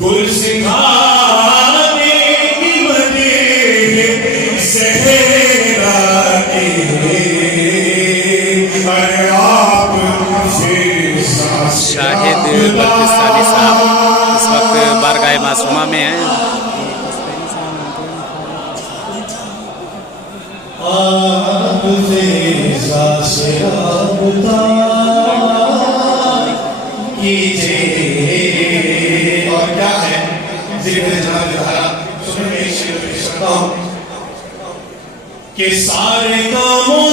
गुल सिखाने की मदीह सहरा के अरे आप शाहिद बल्तिस्तानी साहब इस वक्त बारगाह मासूमा में हैं। आपसे राबता कीजिए। और क्या है जिक्र जनाब ताला सुनने में शेर पेश करता हूं कि सारे कामों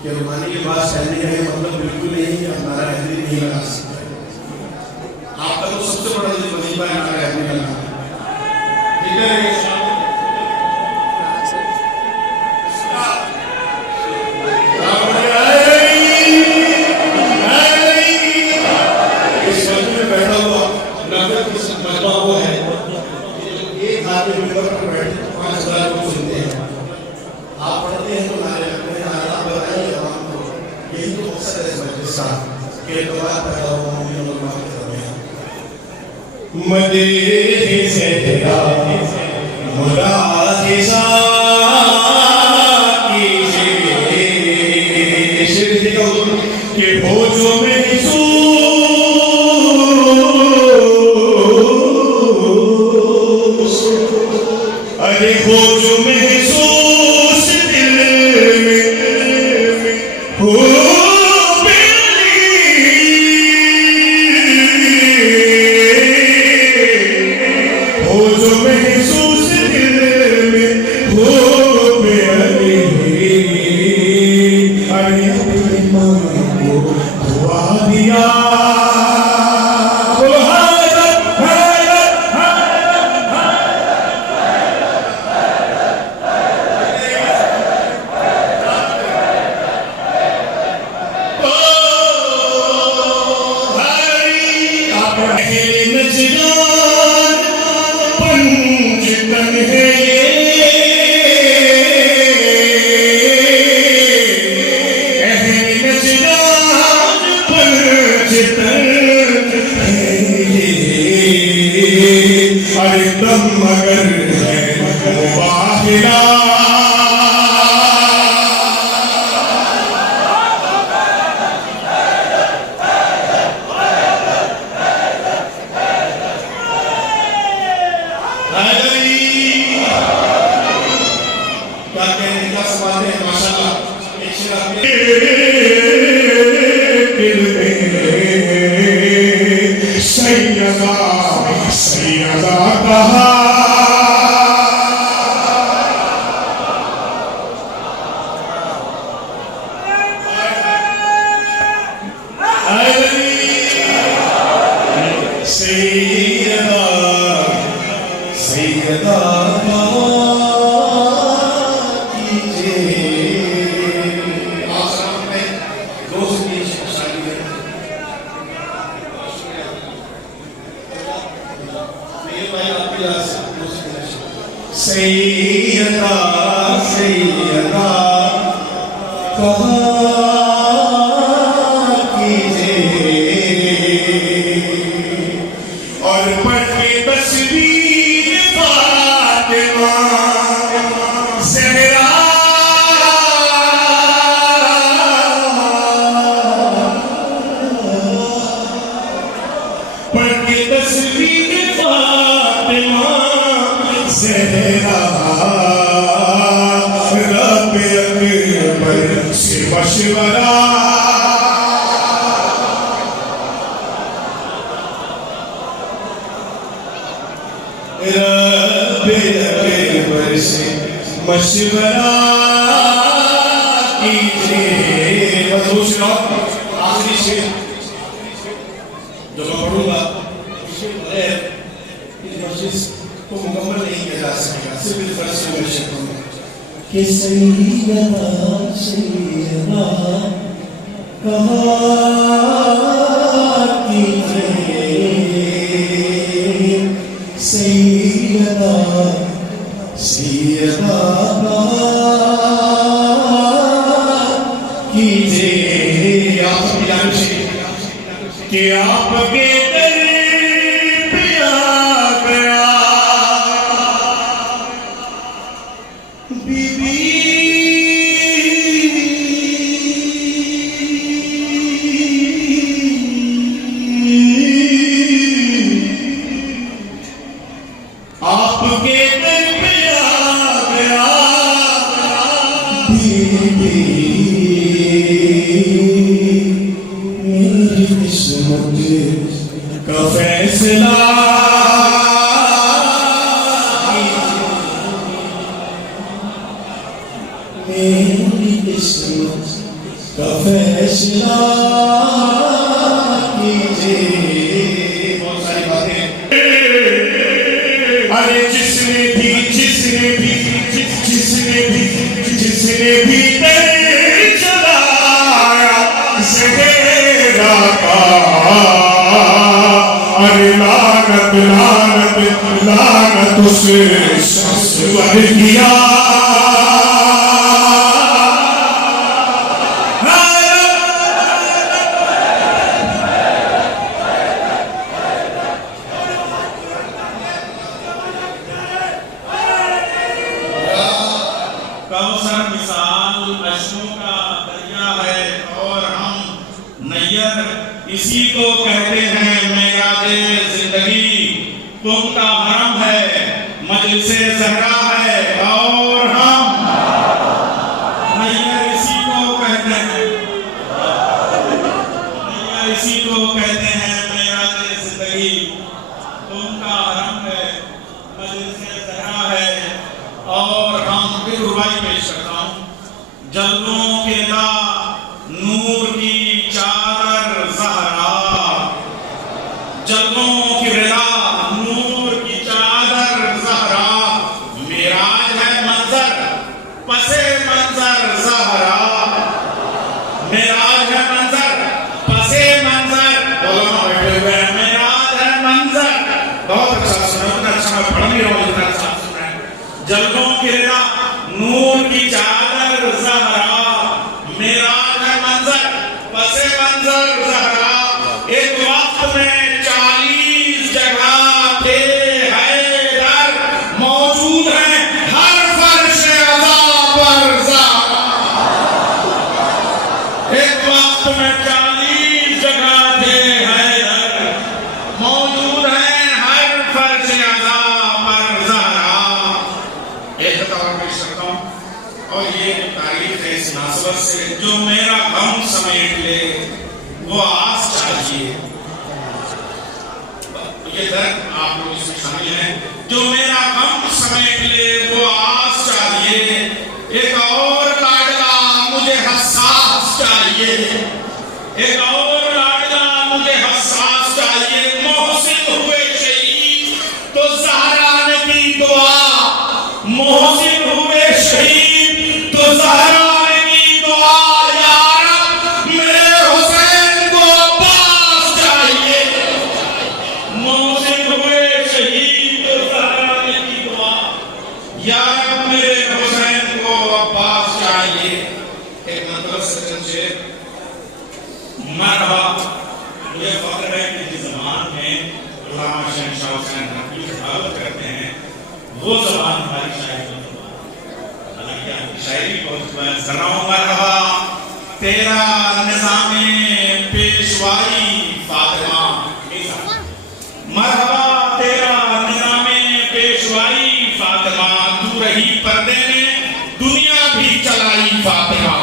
कि रुमानी के बाद सहने का ये मतलब बिल्कुल नहीं कि आप नारा हैदरी नहीं लगा सकते। आपका तो सबसे बड़ा वजीफा है नारा हैदरी लगाना। ठीक है इस वक्त में बैठा हुआ नगर की मजमा वो है एक आदमी मिंबर पर बैठे 5000 लोग सुनते हैं। आप पढ़ते हैं तो नारे लगते हैं, नारा बताइए आवाम को। यही तो मकसद है इस मजलिस का कि दुआ पैदा हो मोमिन और मुसलमान के दरमियान। मदीह से तेरा मुलाहिजा कीजिए। शेर लिखा हुआ कि भोजों में अरे भोजों में रब्बे अकबर से मशवरा कीजिए। बस सोच लो आखिरी शेर जो मैं पढ़ूंगा इस मजलिस को मुकम्मल नहीं किया जा सकेगा सिर्फ इस वर्ष में मेरे शब्दों में कि सैयदा सैयदा कहा कीजिए, सैयदा सैयदा कीजिए। आप सब जानते कि आपके दर पे आ गया बीबी आपके दर पे आ गया बीबी मेरी किस्मत का फैसला मेरी किस्मत का फैसला कीजिए। बहुत सारी बातें अरे जिसने भी तेरे चलाया सहेरा का अरे लानत लानत लानत उसे शख्स पर किया। कौसर मिसाल अश्कों का दरिया है और हम नैयर इसी को कहते हैं मेराजे जिंदगी। तुम का भरम है मजलिसे ज़हरा है और हम नैयर इसी को कहते हैं, नैयर इसी को कहते हैं मेराजे जिंदगी। तुम का भरम है मजलिसे ज़हरा है और हम भी रुबाई पेश करता हूँ। जल्दों के ला नूर की चादर ज़हरा, जल्दों की रिला नूर की चादर ज़हरा, मेराज है मंजर पसे मंजर ज़हरा, मेराज है मंजर पसे मंजर। दोनों बैठे हुए हैं, मेराज है मंजर। बहुत अच्छा सुना, उतना अच्छा मैं पढ़ नहीं रहा हूँ जितना अच्छा सुना है। जल्दों की रिला नूर की चादर ज़हरा, मेराज है मंजर पसे मंजर ज़हरा। एक वक्त में 40 जगह थे हैदर, मौजूद हैं हर फर्श अज़ा पर ज़हरा। एक वक्त में 40 जगह थे हैदर, मौजूद हैं हर फर्श अज़ा पर ज़हरा। एक तौर पेश करता हूँ और ये तारीफ है इस मुनासबत से, जो मेरा गम समेट ले वो आस चाहिए। ये दर्द आप लोग इसमें शामिल हैं, जो मेरा गम समेट ले वो आस चाहिए। एक और लाडला मुझे हसास चाहिए, एक और लाडला मुझे हसास चाहिए। मोहसिन हुए शहीद तो ज़हरा ने की दुआ, मोहसिन हुए शहीद तो ज़हरा ने की दुआ। या रब मेरे हुसैन को अब्बास चाहिए, मोहसिन हुए शहीद तो ज़हरा ने की दुआ। या रब मेरे हुसैन को अब्बास चाहिए। एक मतलब सच्चन शेर मरहबा। मुझे फख्र है कि जिस ज़बान में उलमा शहंशाह हुसैन नकवी खिताबत करते हैं वो ज़बान हमारी शायरी की ज़बान। हालांकि आपकी शायरी बहुत बयान कर रहा हूँ। मरहबा तेरा निज़ामे पेशवाई फातिमा, मरहबा तेरा निज़ामे पेशवाई फातिमा। तू रही पर्दे में दुनिया भी चलाई फातिमा।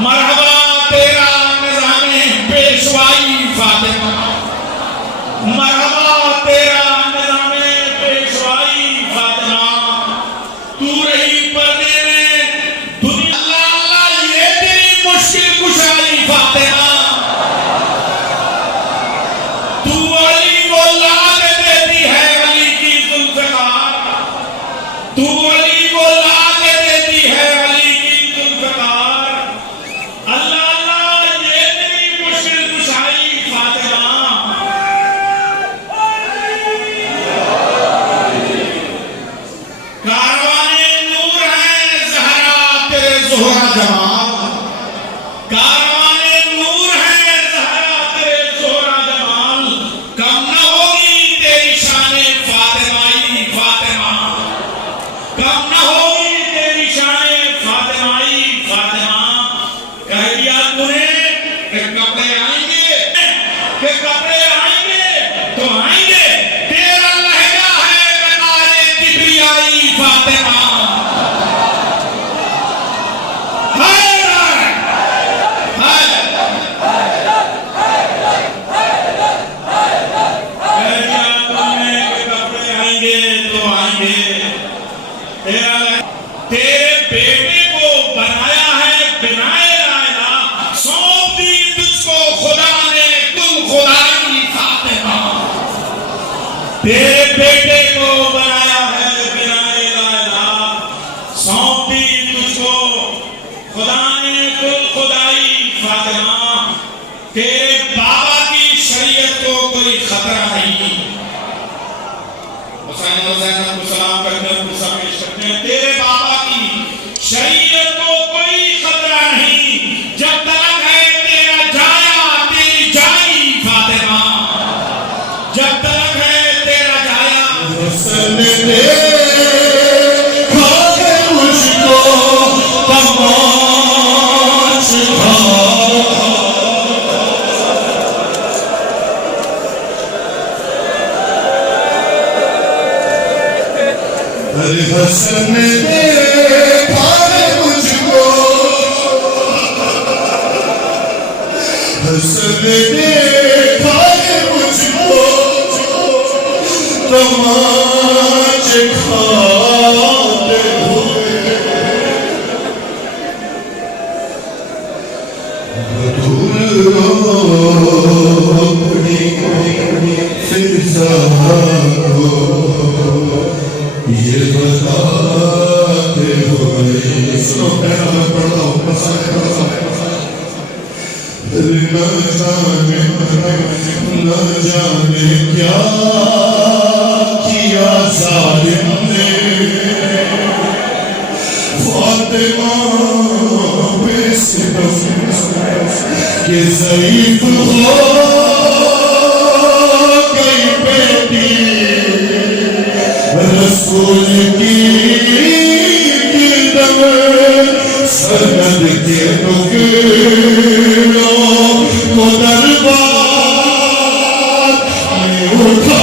मरहबा तेरा निज़ामे पेशवाई फातिमा, मरहबा तेरा निज़ामे ज़ैनब को सलाम करते हैं, गुस्सा पेश करते हैं। तेरे बाबा की शरीयत को कोई खतरा नहीं जब तक है तेरा जाया, तेरी जाई फातिमा, जब तक है तेरा जाया। हुस्न दे खाके मुझको तमाश खा, अरे हुस्न दे खाके मुझको, हुस्न दे खाके मुझको तमाचे खाते हुए, दूर अपनी फिजा को ये बताते हुए। सुनो पहला मैं पढ़ता हूँ, न जाने क्या किया जालिम ने फातिमा पे सितम के ज़ईफ़ हो गई बेटी रसूल की गिरदम सनद के टुकड़ों को दरबार में उठा,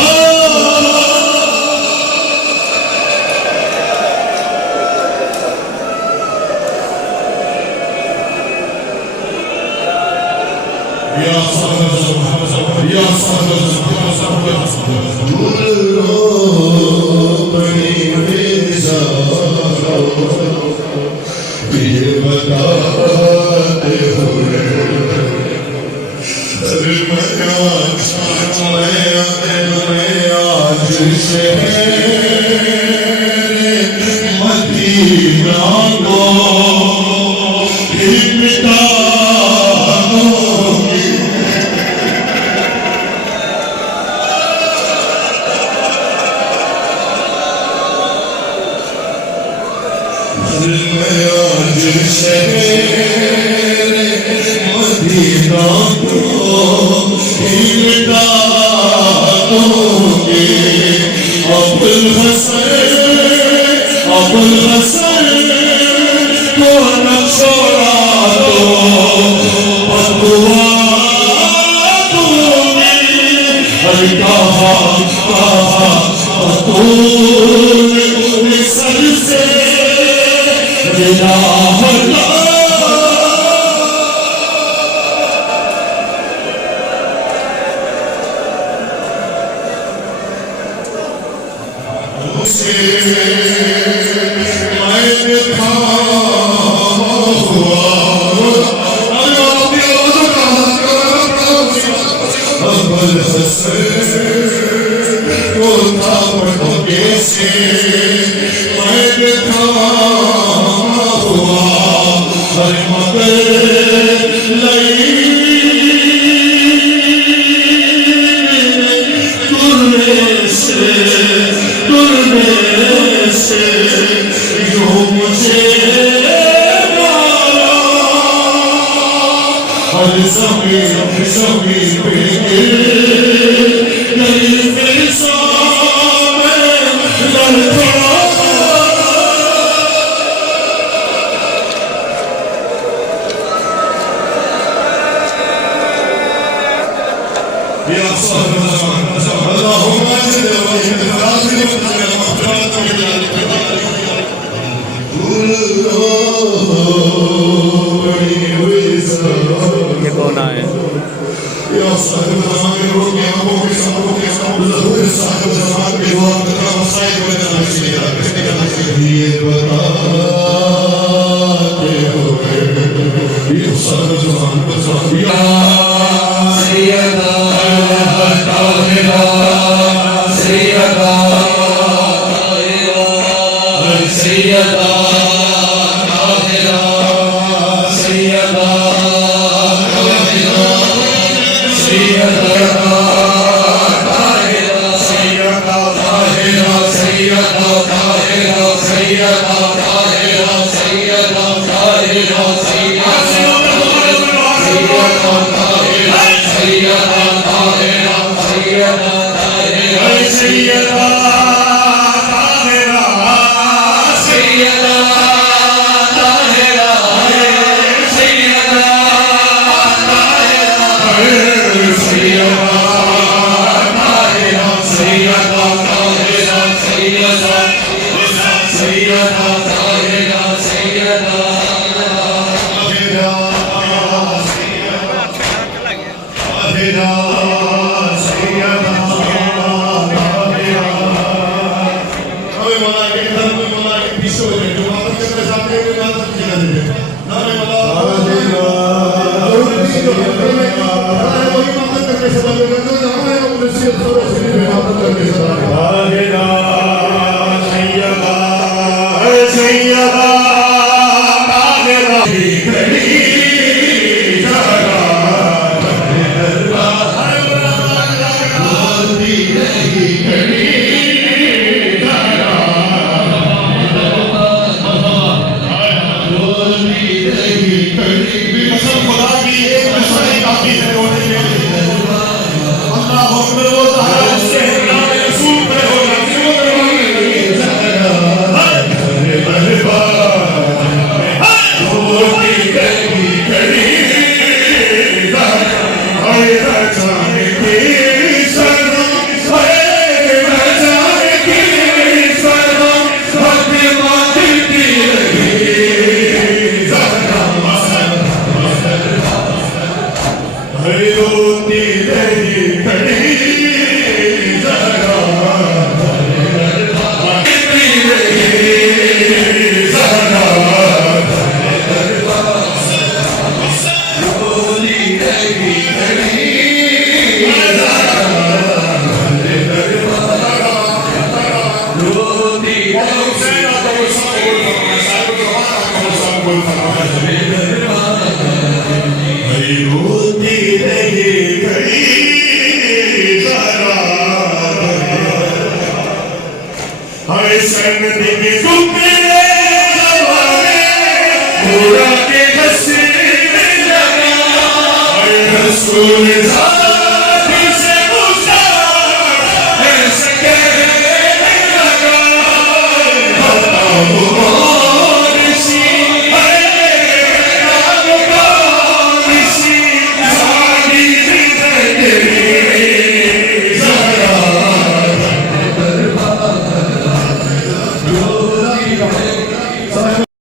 ये बताते हुए मैं आज शहर मदीना को मिटा दूंगी। मैं आज शहर मदीना को मिटा दूंगी। अबुल हसन को न छोड़ा तो बदुआ दूंगी। कहा तूने सर से विदा होना, ये कौन आए? सैयदा Rasuul